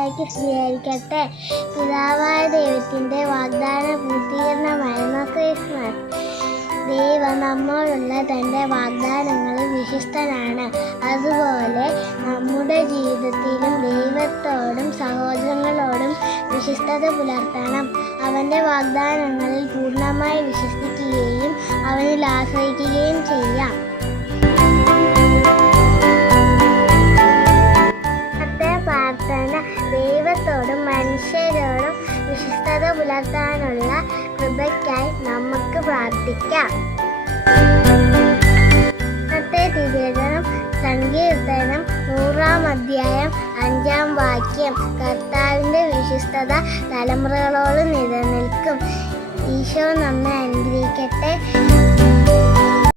മിശിഹായ്ക്ക് സ്തുതിയായിരിക്കട്ടെ. പിതാവായ ദൈവത്തിൻ്റെ വാഗ്ദാന പൂർത്തീകരണമായിരുന്നു ക്രിസ്മസ്. ദൈവം നമ്മോടുള്ള തൻ്റെ വാഗ്ദാനങ്ങളിൽ വിശ്വസ്തനാണ്. അതുപോലെ നമ്മുടെ ജീവിതത്തിലും ദൈവത്തോടും സഹോദരങ്ങളോടും വിശ്വസ്തത പുലർത്തണം. അവൻ്റെ വാഗ്ദാനങ്ങളിൽ പൂർണ്ണമായി വിശ്വസിക്കുകയും അവനിൽ ആശ്രയിക്കുകയും ചെയ്യാം. പ്രാർത്ഥന: ദൈവത്തോടും മനുഷ്യരോടും വിശ്വസ്തത പുലർത്താനുള്ള കൃപയ്ക്കായി നമുക്ക് പ്രാർത്ഥിക്കാം. ഇന്നത്തെ തിരുവചനം സങ്കീർത്തനം 100-ാം അധ്യായം 5-ാം വാക്യം. കർത്താവിൻ്റെ വിശ്വസ്തത തലമുറകളോളം നിലനിൽക്കും. ഈശോ നമ്മെ അനുഗ്രഹിക്കട്ടെ.